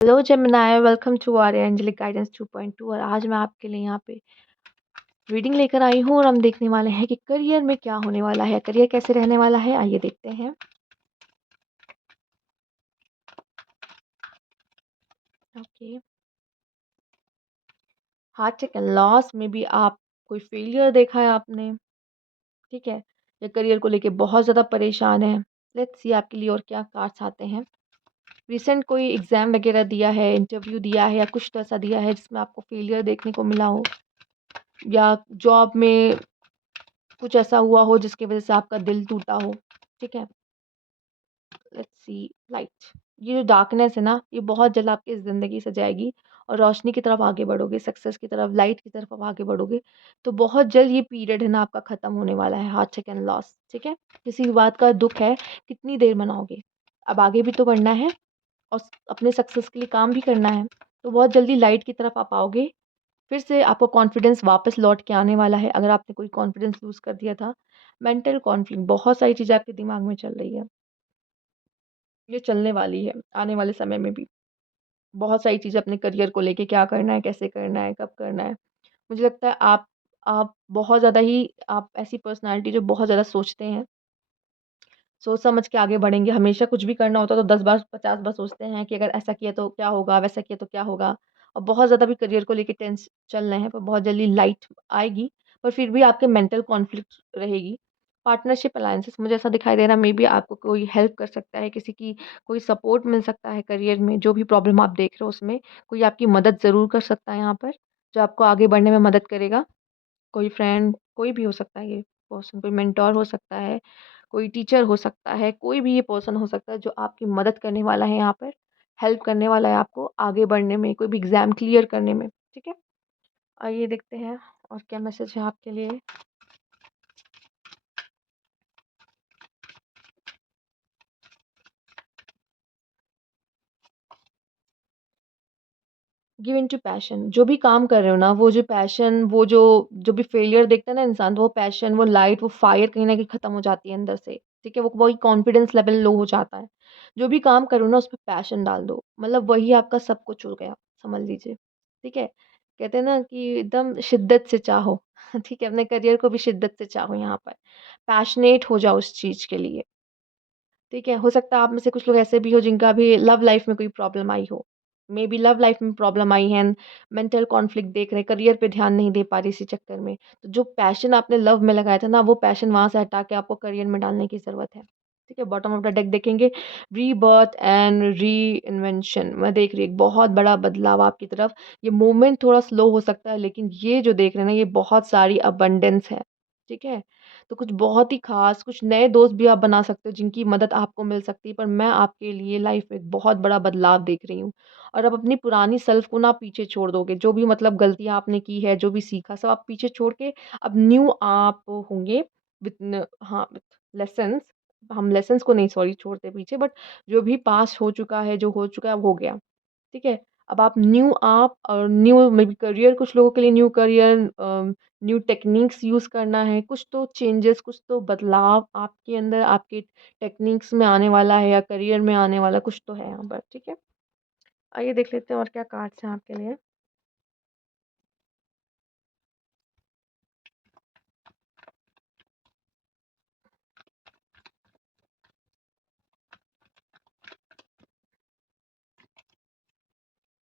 Hello Gemini, welcome to our angelic guidance 2.2। और आज मैं आपके लिए यहाँ पे रीडिंग लेकर आई हूँ और हम देखने वाले हैं कि करियर में क्या होने वाला है, करियर कैसे रहने वाला है। आइए देखते हैं। Okay, heart attack and loss में भी आप कोई फेलियर देखा है आपने, ठीक है, या करियर को लेके बहुत ज़्यादा परेशान है। लेट्स सी आपके लिए और क्या कार्ड्स आते हैं। रिसेंट कोई एग्ज़ाम वगैरह दिया है, इंटरव्यू दिया है या कुछ तो ऐसा दिया है जिसमें आपको फेलियर देखने को मिला हो, या जॉब में कुछ ऐसा हुआ हो जिसकी वजह से आपका दिल टूटा हो, ठीक है। Let's see light. ये जो डार्कनेस है ना, ये बहुत जल्द आपकी ज़िंदगी से जाएगी और रोशनी की तरफ आगे बढ़ोगे, सक्सेस की तरफ, लाइट की तरफ आप आगे बढ़ोगे। तो बहुत जल्द ये पीरियड है ना आपका ख़त्म होने वाला है, हार्ट अटैक एंड लॉस, ठीक है। किसी भी बात का दुःख है, कितनी देर मनाओगे? अब आगे भी तो बढ़ना है और अपने सक्सेस के लिए काम भी करना है। तो बहुत जल्दी लाइट की तरफ आप आओगे, फिर से आपको कॉन्फिडेंस वापस लौट के आने वाला है। अगर आपने कोई कॉन्फिडेंस लूज़ कर दिया था, मेंटल कॉन्फ्लिक्ट, बहुत सारी चीज़ें आपके दिमाग में चल रही है, ये चलने वाली है आने वाले समय में भी। बहुत सारी चीज़ें अपने करियर को लेके, क्या करना है, कैसे करना है, कब करना है। मुझे लगता है आप बहुत ज़्यादा ही, आप ऐसी पर्सनैलिटी जो बहुत ज़्यादा सोचते हैं, सोच समझ के आगे बढ़ेंगे। हमेशा कुछ भी करना होता है तो 10 बार 50 बार सोचते हैं कि अगर ऐसा किया तो क्या होगा, वैसा किया तो क्या होगा। और बहुत ज़्यादा भी करियर को लेके टेंस चल रहे हैं, पर बहुत जल्दी लाइट आएगी। पर फिर भी आपके मेंटल कॉन्फ्लिक्ट रहेगी। पार्टनरशिप अलायंसेस मुझे ऐसा दिखाई दे रहा है, मे बी आपको कोई हेल्प कर सकता है, किसी की कोई सपोर्ट मिल सकता है करियर में। जो भी प्रॉब्लम आप देख रहे हो उसमें कोई आपकी मदद ज़रूर कर सकता है यहाँ पर, जो आपको आगे बढ़ने में मदद करेगा। कोई फ्रेंड, कोई भी हो सकता है ये पर्सन, कोई मेंटर हो सकता है, कोई टीचर हो सकता है, कोई भी ये पर्सन हो सकता है जो आपकी मदद करने वाला है यहाँ पर, हेल्प करने वाला है आपको आगे बढ़ने में, कोई भी एग्ज़ाम क्लियर करने में, ठीक है। आइए देखते हैं और क्या मैसेज है आपके लिए। Give in to passion. जो भी काम कर रहे हो ना, वो जो पैशन, वो जो भी फेलियर देखता है ना इंसान, तो वो पैशन, वो लाइट, वो फायर कहीं ना कहीं खत्म हो जाती है अंदर से, ठीक है। वो वही कॉन्फिडेंस लेवल लो हो जाता है। जो भी काम करो ना, उस पर पैशन डाल दो, मतलब वही आपका सब कुछ हो गया, समझ लीजिए, ठीक है। कहते हैं ना कि एकदम शिद्दत से चाहो ठीक है, अपने करियर को भी शिद्दत से चाहो यहाँ पर, पैशनेट हो जाओ उस चीज़ के लिए, ठीक है। हो सकता है आप में से कुछ लोग ऐसे भी हो जिनका भी लव लाइफ में कोई प्रॉब्लम आई हो। मे बी लव लाइफ में प्रॉब्लम आई है, मेंटल कॉन्फ्लिक्ट देख रहे हैं, करियर पे ध्यान नहीं दे पा रही इसी चक्कर में। तो जो पैशन आपने लव में लगाया था ना, वो पैशन वहाँ से हटा के आपको करियर में डालने की ज़रूरत है। ठीक है, बॉटम ऑफ द डेक देखेंगे, रीबर्थ एंड री-इन्वेंशन। मैं देख रही हूँ एक बहुत बड़ा बदलाव आपकी तरफ। ये मूवमेंट थोड़ा स्लो हो सकता है, लेकिन ये जो देख रहे हैं ना, ये बहुत सारी अबंडेंस है। ठीक है? तो कुछ बहुत ही ख़ास, कुछ नए दोस्त भी आप बना सकते हो जिनकी मदद आपको मिल सकती है। पर मैं आपके लिए लाइफ़ में एक बहुत बड़ा बदलाव देख रही हूँ। और अब अपनी पुरानी सेल्फ को ना पीछे छोड़ दोगे। जो भी मतलब गलतियाँ आपने की है, जो भी सीखा सब आप पीछे छोड़ के अब न्यू आप होंगे विथ न हाँ, विथ लेसन्स। हम लेसन्स को नहीं सॉरी छोड़ते पीछे, बट जो भी पास हो चुका है, जो हो चुका है, अब हो गया। ठीक है? अब आप न्यू आप और न्यू मे बी करियर, कुछ लोगों के लिए new career, new techniques use करना है। कुछ तो चेंजेस, कुछ तो बदलाव आपके अंदर, आपके टेक्निक्स में आने वाला है या करियर में आने वाला कुछ तो है यहाँ पर, ठीक है? आइए देख लेते हैं और क्या कार्ड्स हैं आपके लिए।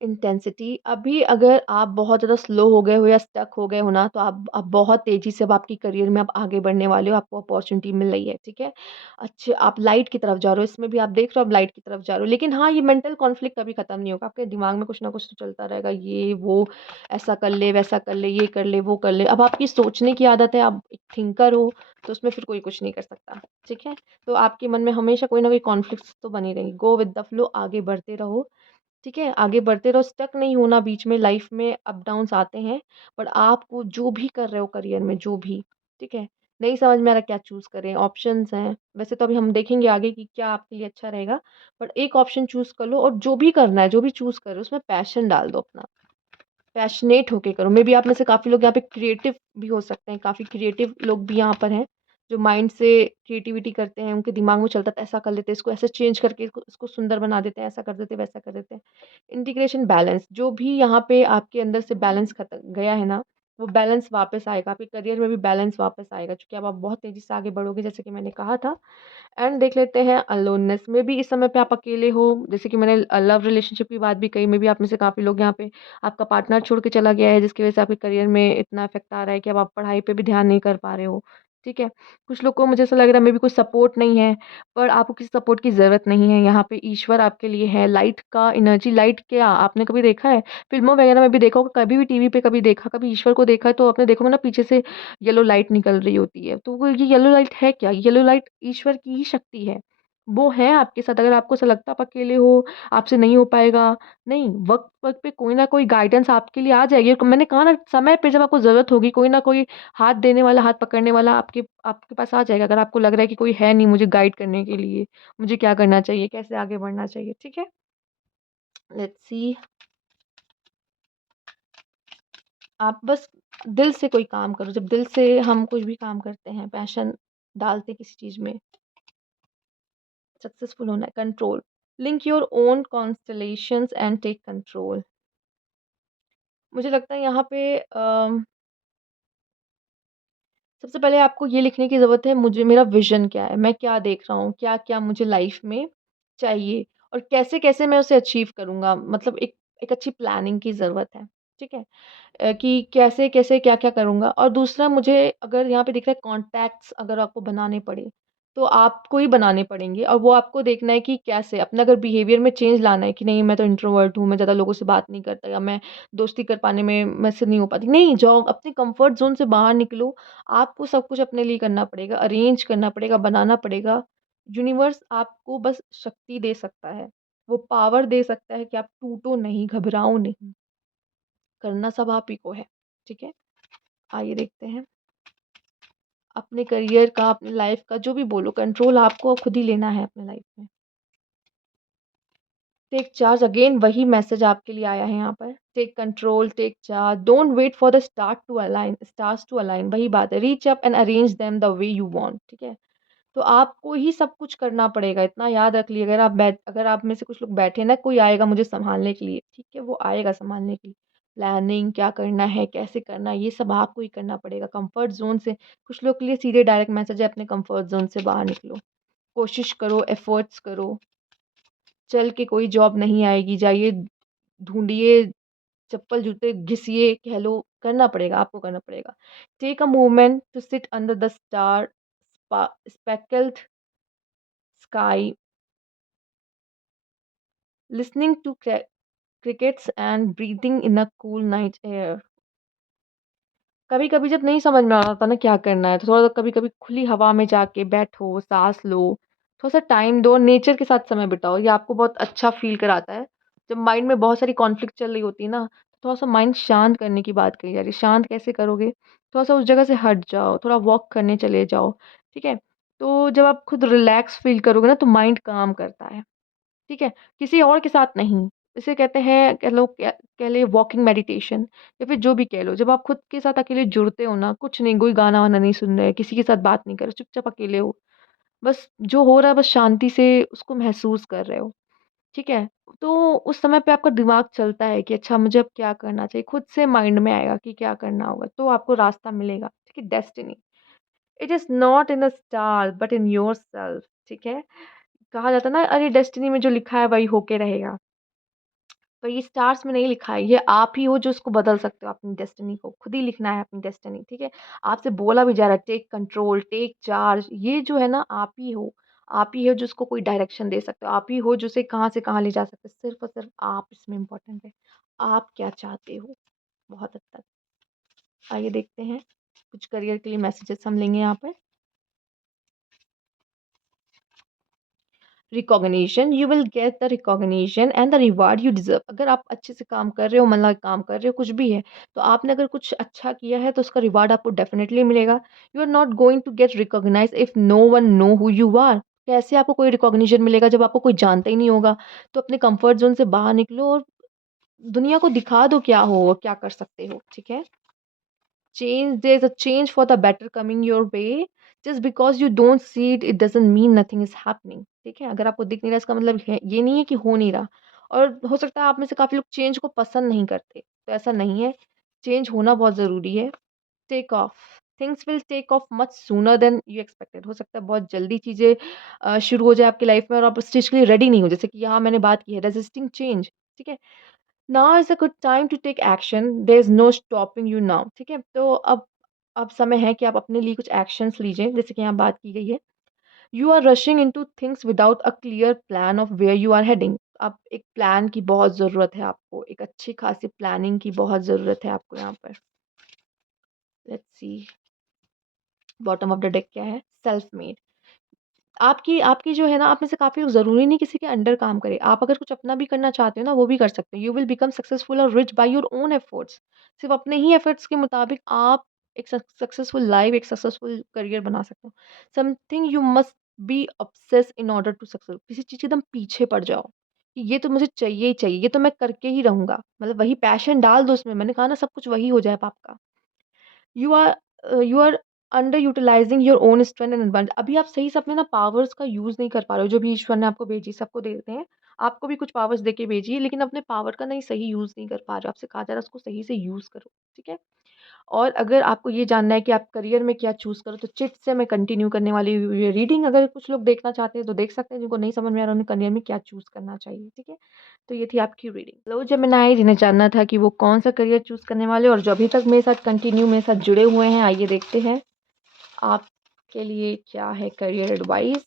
इंटेंसिटी, अभी अगर आप बहुत ज़्यादा स्लो हो गए हो या स्टक हो गए हो ना, तो आप बहुत तेज़ी से अब आपकी करियर में आप आगे बढ़ने वाले हो, आपको अपॉर्च्युनिटी मिल रही है, ठीक है? अच्छे आप लाइट की तरफ जा रहे हो, इसमें भी आप देख रहे हो आप लाइट की तरफ जा रहे हो। लेकिन हाँ, ये मेंटल कॉन्फ्लिक्ट कभी खत्म नहीं होगा, आपके दिमाग में कुछ ना कुछ तो चलता रहेगा, ये वो, ऐसा कर ले, वैसा कर ले, ये कर ले, वो कर ले। अब आपकी सोचने की आदत है, आप एक थिंकर हो, तो उसमें फिर कोई कुछ नहीं कर सकता, ठीक है? तो आपके मन में हमेशा कोई ना कोई कॉन्फ्लिक्ट्स तो बनी रहेंगी। गो विद द फ्लो, आगे बढ़ते रहो। ठीक है? आगे बढ़ते रहो, स्टक नहीं होना, बीच में लाइफ में अप डाउन्स आते हैं, बट आपको जो भी कर रहे हो करियर में, जो भी, ठीक है? नहीं समझ में आ रहा क्या चूज़ करें, ऑप्शंस हैं। वैसे तो अभी हम देखेंगे आगे कि क्या आपके लिए अच्छा रहेगा, बट एक ऑप्शन चूज़ कर लो और जो भी करना है, जो भी चूज़ कर रहे हो, उसमें पैशन डाल दो अपना। पैशनेट होके करो। मेबी आप में से काफ़ी लोग यहाँ पे क्रिएटिव भी हो सकते हैं, काफ़ी क्रिएटिव लोग भी यहाँ पर हैं, जो माइंड से क्रिएटिविटी करते हैं, उनके दिमाग में चलता था ऐसा कर लेते हैं, इसको ऐसे चेंज करके इसको सुंदर बना देते हैं, ऐसा कर देते हैं, वैसा कर देते हैं। इंटीग्रेशन बैलेंस, जो भी यहाँ पे आपके अंदर से बैलेंस खत्म गया है ना, वो बैलेंस वापस आएगा, आपके करियर में भी बैलेंस वापस आएगा, क्योंकि अब आप बहुत तेज़ी से आगे बढ़ोगे, जैसे कि मैंने कहा था। एंड देख लेते हैं अलोननेस में भी, इस समय पे आप अकेले हो, जैसे कि मैंने लव रिलेशनशिप की बात भी कही, में भी आप में से काफ़ी लोग यहाँ पे आपका पार्टनर छोड़ के चला गया है, जिसकी वजह से आपके करियर में इतना इफेक्ट आ रहा है कि अब आप पढ़ाई पे भी ध्यान नहीं कर पा रहे हो। ठीक है। कुछ लोग को मुझे ऐसा लग रहा है मे भी कोई सपोर्ट नहीं है, पर आपको किसी सपोर्ट की ज़रूरत नहीं है, यहाँ पे ईश्वर आपके लिए है। लाइट का एनर्जी, लाइट क्या आपने कभी देखा है? फिल्मों वगैरह में भी देखा होगा, कभी भी टीवी पे कभी देखा, कभी ईश्वर को देखा है तो आपने देखोगे ना, पीछे से येलो लाइट निकल रही होती है। तो वो ये येलो लाइट है क्या? येलो लाइट ईश्वर की ही शक्ति है। वो है आपके साथ। अगर आपको ऐसा लगता है आप अकेले हो, आपसे नहीं हो पाएगा, नहीं, वक़्त-वक़्त पे कोई ना कोई गाइडेंस आपके लिए आ जाएगी। और मैंने कहा ना, समय पे जब आपको ज़रूरत होगी, कोई ना कोई हाथ देने वाला, हाथ पकड़ने वाला आपके आपके पास आ जाएगा। अगर आपको लग रहा है कि कोई है नहीं मुझे गाइड करने के लिए, मुझे क्या करना चाहिए, कैसे आगे बढ़ना चाहिए, ठीक है? Let's see. आप बस दिल से कोई काम करो। जब दिल से हम कुछ भी काम करते हैं, पैशन डालते हैं किसी चीज़ में, सक्सेसफुल होना है। Control, link your own constellations and take control. मुझे लगता है यहाँ पे सबसे पहले आपको ये लिखने की ज़रूरत है, मुझे मेरा विज़न क्या है? मैं क्या देख रहा हूँ? क्या-क्या मुझे लाइफ़ में चाहिए? और कैसे-कैसे मैं उसे अचीव करूँगा? मतलब एक एक अच्छी प्लानिंग की ज़रूरत है, ठीक है? कि कैसे-कैसे, क्या-क्या करूँगा? और दूसरा, मुझे अगर यहाँ पे दिख रहा है कॉन्टैक्ट्स अगर आपको बनाने पड़े, तो आपको ही बनाने पड़ेंगे, और वो आपको देखना है कि कैसे। अपना अगर बिहेवियर में चेंज लाना है कि नहीं, मैं तो इंट्रोवर्ट हूँ, मैं ज़्यादा लोगों से बात नहीं करता, या मैं दोस्ती कर पाने में मेरे से नहीं हो पाती। नहीं, जाओ अपने कम्फर्ट ज़ोन से बाहर निकलो। आपको सब कुछ अपने लिए करना पड़ेगा, अरेंज करना पड़ेगा, बनाना पड़ेगा। यूनिवर्स आपको बस शक्ति दे सकता है, वो पावर दे सकता है कि आप टूटो नहीं, घबराओ नहीं। करना सब आप ही को है, ठीक है? आइए देखते हैं। अपने करियर का, अपनी लाइफ़ का, जो भी बोलो, कंट्रोल आपको खुद ही लेना है अपनी लाइफ़ में। टेक चार्ज, अगेन वही मैसेज आपके लिए आया है यहाँ पर। Take control, take charge, don't wait for the stars to align, वही बात है। Reach up and arrange them the way you want, ठीक है? तो आपको ही सब कुछ करना पड़ेगा, इतना याद रख लिया। अगर आप में से कुछ लोग बैठे ना, कोई आएगा मुझे सँभालने के लिए, ठीक है? वो आएगा सँभालने के लिए। प्लानिंग क्या करना है, कैसे करना है, ये सब आपको ही करना पड़ेगा। कम्फर्ट ज़ोन से, कुछ लोग के लिए सीधे डायरेक्ट मैसेज है, अपने कम्फर्ट ज़ोन से बाहर निकलो। कोशिश करो, एफ़र्ट्स करो। चल के कोई जॉब नहीं आएगी, जाइए ढूँढिए, चप्पल जूते घिसिए, कह लो, करना पड़ेगा, आपको करना पड़ेगा। Take a moment to sit under the speckled sky, listening to crickets and breathing in a cool night air। कभी-कभी जब नहीं समझ में आ रहा था ना क्या करना है, तो थोड़ा-सा कभी-कभी खुली हवा में जाके बैठो, साँस लो, थोड़ा-सा टाइम दो, नेचर के साथ समय बिताओ, ये आपको बहुत अच्छा फ़ील कराता है। जब माइंड में बहुत सारी कॉन्फ्लिक्ट चल रही होती है ना, तो थोड़ा-सा माइंड शांत करने की बात कही जा रही है। शांत कैसे करोगे? थोड़ा-सा उस जगह से हट जाओ, थोड़ा वॉक करने चले जाओ, ठीक है? तो जब आप खुद रिलैक्स फ़ील करोगे ना, तो माइंड काम करता है। ठीक है? किसी और के साथ नहीं। इसे कहते हैं, कह लें वॉकिंग मेडिटेशन, या फिर जो भी कह लो। जब आप खुद के साथ अकेले जुड़ते हो ना, कुछ नहीं, कोई गाना-वाना नहीं सुन रहे, किसी के साथ बात नहीं कर रहे, चुपचाप अकेले हो। बस जो हो रहा है बस शांति से उसको महसूस कर रहे हो, ठीक है? तो उस समय पे आपका दिमाग चलता है कि अच्छा मुझे अब क्या करना चाहिए? खुद से माइंड में आएगा कि क्या करना होगा, तो आपको रास्ता मिलेगा, ठीक है? Destiny, it is not in the star but in yourself, ठीक है? कहा जाता है ना, अरे डेस्टिनी में जो लिखा है वही होके रहेगा। पर ये स्टार्स में नहीं लिखा है, ये आप ही हो जो उसको बदल सकते हो अपनी डेस्टिनी को, खुद ही लिखना है अपनी डेस्टिनी, ठीक है? आपसे बोला भी जा रहा है टेक कंट्रोल, टेक चार्ज, ये जो है ना आप ही हो। आप ही हो जो उसको कोई डायरेक्शन दे सकते हो, आप ही हो जो उसे कहाँ से कहाँ ले जा सकते हो, सिर्फ़ और सिर्फ़ आप इसमें इम्पोर्टेंट है। आप क्या चाहते हो? बहुत हद तक। आइए देखते हैं, कुछ करियर के लिए मैसेजेस हम लेंगे यहाँ पर। Recognition, you will get the recognition and the reward you deserve. अगर आप अच्छे से काम कर रहे हो, मन लगा के काम कर रहे हो, कुछ भी है, तो आपने अगर कुछ अच्छा किया है तो उसका रिवार्ड आपको डेफिनेटली मिलेगा। You are not going to get recognise if no one know who you are. कैसे आपको कोई रिकॉग्निशन मिलेगा जब आपको कोई जानता ही नहीं होगा? तो अपने कंफर्ट जोन से बाहर निकलो और दुनिया को दिखा दो क्या हो और क्या कर सकते हो, ठीक है? Change, there's a change for the better coming your way। Just because you don't see it, it doesn't mean nothing is happening. ठीक है, अगर आपको दिख नहीं रहा इसका मतलब है ये नहीं है कि हो नहीं रहा। और हो सकता है आप में से काफ़ी लोग चेंज को पसंद नहीं करते, तो ऐसा नहीं है, चेंज होना बहुत ज़रूरी है। Take off, things will take off much sooner than you expected. हो सकता है बहुत जल्दी चीज़ें शुरू हो जाए आपकी लाइफ में और आप उस चीज़ के लिए रेडी नहीं हो, जैसे कि यहाँ मैंने बात की है रेजिस्टिंग चेंज। ठीक है, now is a good time to take action, there is no stopping you now. ठीक है, तो अब समय है कि आप अपने लिए कुछ एक्शंस लीजिए, जैसे कि यहाँ बात की गई है। You are rushing into things without a clear plan of where you are heading. आप एक प्लान की बहुत ज़रूरत है आपको, एक अच्छी खासी प्लानिंग की बहुत ज़रूरत है आपको यहाँ पर। Let's see, bottom of the deck क्या है, सेल्फ मेड। आपकी आपकी जो है ना, आप में से काफ़ी लोग ज़रूरी नहीं किसी के अंडर काम करें। आप अगर कुछ अपना भी करना चाहते हो ना, वो भी कर सकते हो। यू विल बिकम सक्सेसफुल और rich by your own efforts. सिर्फ़ अपने ही एफर्ट्स के मुताबिक आप एक सक्सेसफुल लाइफ़, एक सक्सेसफुल करियर बना सकते हो। Something you must be obsessed in order to success. किसी चीज़ के एकदम पीछे पड़ जाओ, कि ये तो मुझे चाहिए ही चाहिए, ये तो मैं करके ही रहूँगा। मतलब वही पैशन डाल दो उसमें, मैंने कहा ना सब कुछ वही हो जाए आपका। You are you are under utilising your own strength and advantage. अभी आप सही से अपने ना पावर्स का यूज़ नहीं कर पा रहे हो, जो भी ईश्वर ने आपको भेजी, सबको देते हैं। आपको भी कुछ पावर्स देके भेजी है, लेकिन अपने पावर का नहीं सही यूज़ नहीं कर पा रहे हो। आपसे कहा जा रहा है उसको सही से यूज़ करो, ठीक है? और अगर आपको ये जानना है कि आप करियर में क्या चूज़ करो, तो चिट से मैं कंटिन्यू करने वाली हूँ ये रीडिंग। अगर कुछ लोग देखना चाहते हैं तो देख सकते हैं, जिनको नहीं समझ में आ रहा उन्हें करियर में क्या चूज़ करना चाहिए, ठीक है? तो ये थी आपकी रीडिंग। हेलो जेमिनी, जिन्हें जानना था कि वो कौन-सा करियर चूज़ करने वाले और जो अभी तक मेरे साथ कंटिन्यू मेरे साथ जुड़े हुए हैं, आइए देखते हैं आपके लिए क्या है career advice.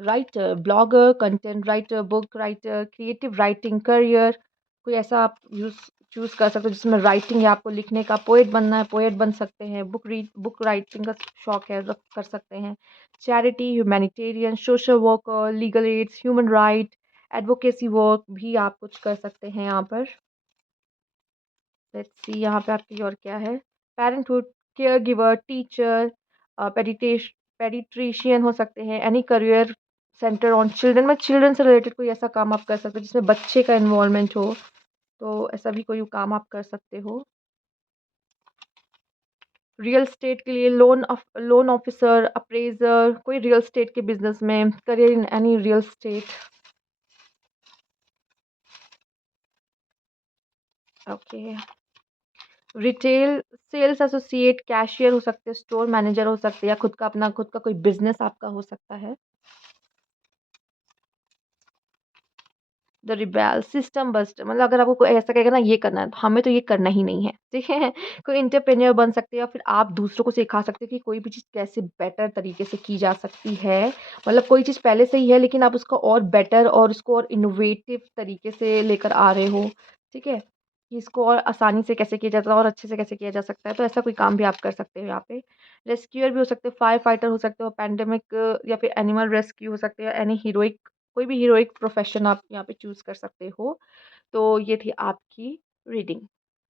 Writer, blogger, content writer, book writer, creative writing career, कोई ऐसा आप यूज़ चूज़ कर सकते हो जिसमें राइटिंग या आपको लिखने का, पोएट बनना है, पोएट बन सकते हैं, बुक राइटिंग का शौक है, कर सकते हैं। Charity, humanitarian, social worker, legal aids, human right, advocacy work भी आप कुछ कर सकते हैं यहाँ पर। लेट्स सी यहाँ पे आपकी और क्या है। Parenthood, care giver, teacher, paediatrician हो सकते हैं। Any career centre on children, में चिल्ड्रन से रिलेटेड कोई ऐसा काम आप कर सकते हो जिसमें बच्चे का इन्वॉल्वमेंट हो, तो ऐसा भी कोई काम आप कर सकते हो। रियल स्टेट के लिए लोन ऑफिसर, अप्रेजर, कोई रियल स्टेट के बिजनेस में, career in any real estate. Okay, retail sales associate, cashier हो सकते हैं, स्टोर मैनेजर हो सकते हैं, या खुद का कोई बिजनेस आपका हो सकता है। द रिबेल, सिस्टम बस्टर, मतलब अगर आपको कोई ऐसा कहेगा ना ये करना है, तो हमें तो ये करना ही नहीं है, ठीक है? कोई एंटरप्रेन्योर बन सकते हैं, या फिर आप दूसरों को सिखा सकते हो कि कोई भी चीज़ कैसे बेटर तरीके से की जा सकती है। मतलब कोई चीज़ पहले से ही है, लेकिन आप उसको और बेटर और उसको और इनोवेटिव तरीके से लेकर आ रहे हो, ठीक है? कि इसको और आसानी से कैसे किया जाता है और अच्छे से कैसे किया जा सकता है, तो ऐसा कोई काम भी आप कर सकते हो यहाँ पे। रेस्क्यूअर भी हो सकते हो, फायर फाइटर हो सकते हो, पैंडेमिक या फिर एनिमल रेस्क्यू हो सकते हो, एनी हीरोइक, कोई भी हीरोइक प्रोफ़ेशन आप यहाँ पे चूज़ कर सकते हो। तो ये थी आपकी रीडिंग।